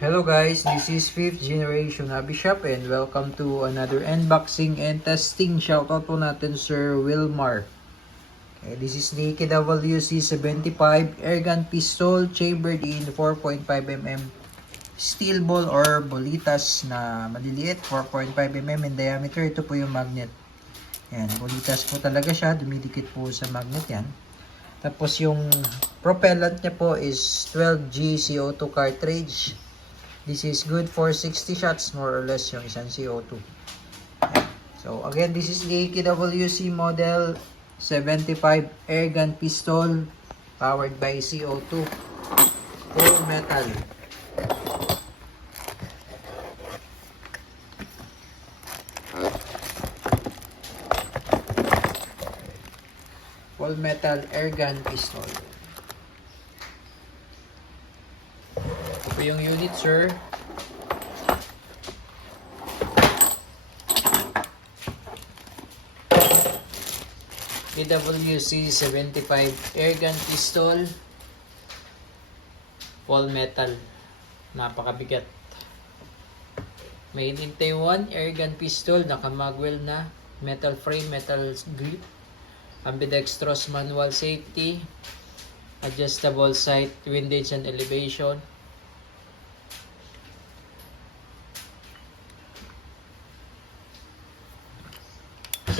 Hello guys, this is 5th generation Hobby Shop and welcome to another unboxing and testing. Shoutout po natin Sir Wilmar. Okay, this is the KWC-75 airgun pistol chambered in 4.5mm steel ball or bolitas na maliliit, 4.5mm in diameter. Ito po yung magnet. Yan, bolitas po talaga siya, dumidikit po sa magnet yan. Tapos yung propellant niya po is 12G CO2 cartridge. This is good for 60 shots more or less yung isang CO2. So again, this is the KWC model 75 airgun pistol powered by CO2 full metal. Full metal airgun pistol. Ito yung unit, sir. KWC 75 airgun pistol. Full metal. Napakabigat. Made in Taiwan airgun pistol. Naka-magwell na. Metal frame, metal grip. Ambidextrous manual safety. Adjustable sight, windage and elevation.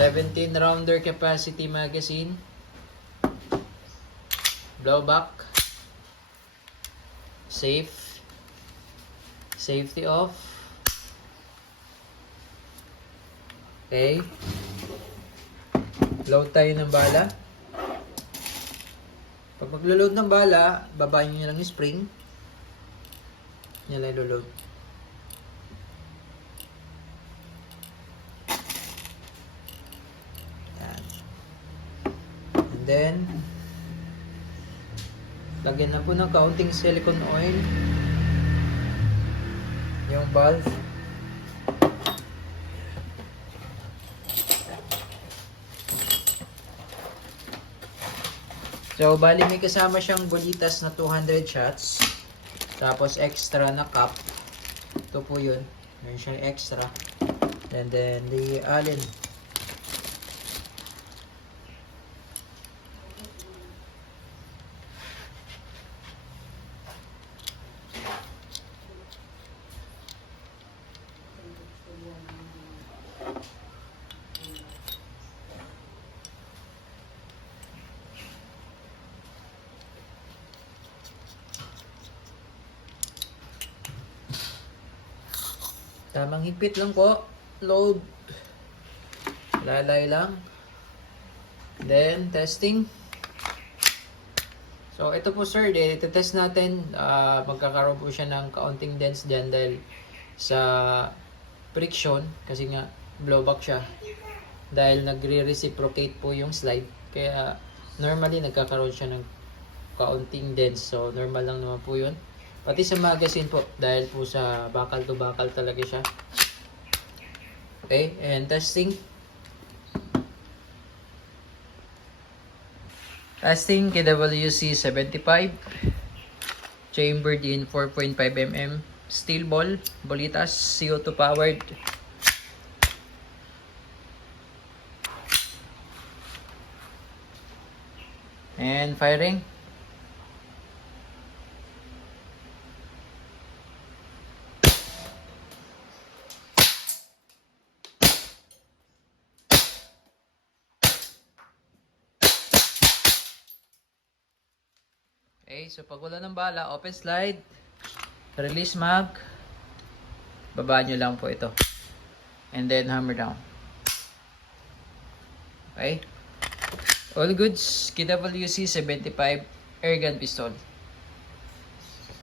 17 rounder capacity magazine, blowback, safety off. Okay, load tayo ng bala. Pag maglo-load ng bala, babayin nyo lang yung spring, nyo lang ilo-load. Then, lagyan na po ng kaunting silicone oil yung valve. So, bali may kasama siyang bolitas na 200 shots. Tapos, extra na cap. Ito po yun. Meron siyang extra. And then, the Allen. Tamang higpit lang po. Load. Lalay lang. Then, testing. So, ito po sir, test natin. Magkakaroon po siya ng kaunting dents dyan dahil sa friction. Kasi nga, blowback siya. Dahil nagre-reciprocate po yung slide. Kaya, normally, nagkakaroon siya ng kaunting dents. So, normal lang naman po yun. Pati sa magazine po, dahil po sa bakal to bakal talaga siya. Okay, and testing. Testing KWC 75. Chambered in 4.5mm. Steel ball, bolitas, CO2 powered. And firing. Okay, so pag wala ng bala, open slide, release mag, babaan nyo lang po ito. And then hammer down. Okay? All goods, KWC 75 airgun pistol.